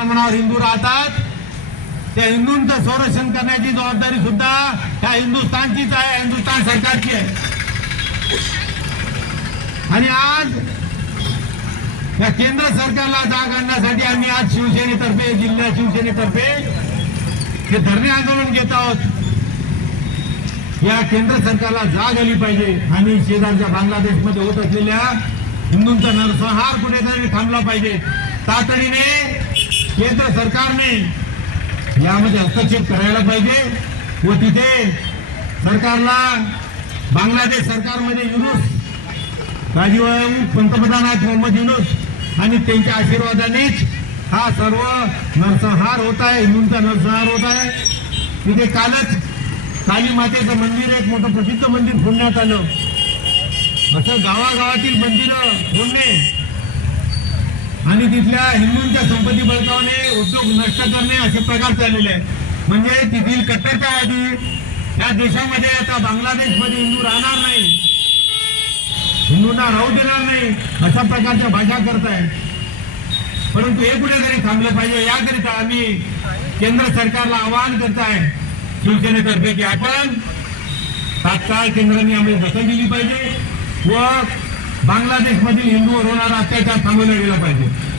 प्रमाणावर हिंदू राहतात. त्या हिंदूंचं संरक्षण करण्याची जबाबदारी सुद्धा त्या हिंदुस्थानचीच आहे हिंदुस्थान सरकारची आहे. आणि आज या केंद्र सरकारला जाग आणण्यासाठी आम्ही आज शिवसेनेतर्फे जिल्हा शिवसेनेतर्फे हे धरणे आंदोलन घेत आहोत. या केंद्र सरकारला जाग आली पाहिजे. आणि शेजारच्या बांगलादेशमध्ये होत असलेल्या हिंदूंचा नरसंहार कुठेतरी थांबला पाहिजे. तातडीने केंद्र सरकारने यामध्ये हस्तक्षेप करायला पाहिजे व तिथे सरकारला बांगलादेश सरकारमध्ये युनुस राजीव पंतप्रधान आहेत मोहम्मद युनुस आणि त्यांच्या आशीर्वादानेच हा सर्व नरसंहार होत आहे हिंदूंचा नरसंहार होत आहे. तिथे कालच काली मातेचं मंदिर एक मोठं प्रसिद्ध मंदिर फोडण्यात आलं. असं गावागावातील मंदिरं फोडणे आणि तिथल्या हिंदूंच्या संपत्ती बळकावणे उद्योग नष्ट करणे असे प्रकार चाललेले आहेत. म्हणजे तिथील कट्टरतावादी या देशामध्ये आता बांगलादेशमध्ये हिंदू राहणार नाही. हिंदूंना राहू देणार नाही अशा प्रकारच्या भाषा करताय परंतु हे कुठेतरी थांबलं पाहिजे. याकरिता आम्ही केंद्र सरकारला आवाहन करताय शिवसेनेतर्फे की आपण तात्काळ केंद्राने आम्ही दखल दिली पाहिजे व बांगलादेशमधील हिंदूवर होणारा अत्याचार थांबवला गेला पाहिजे.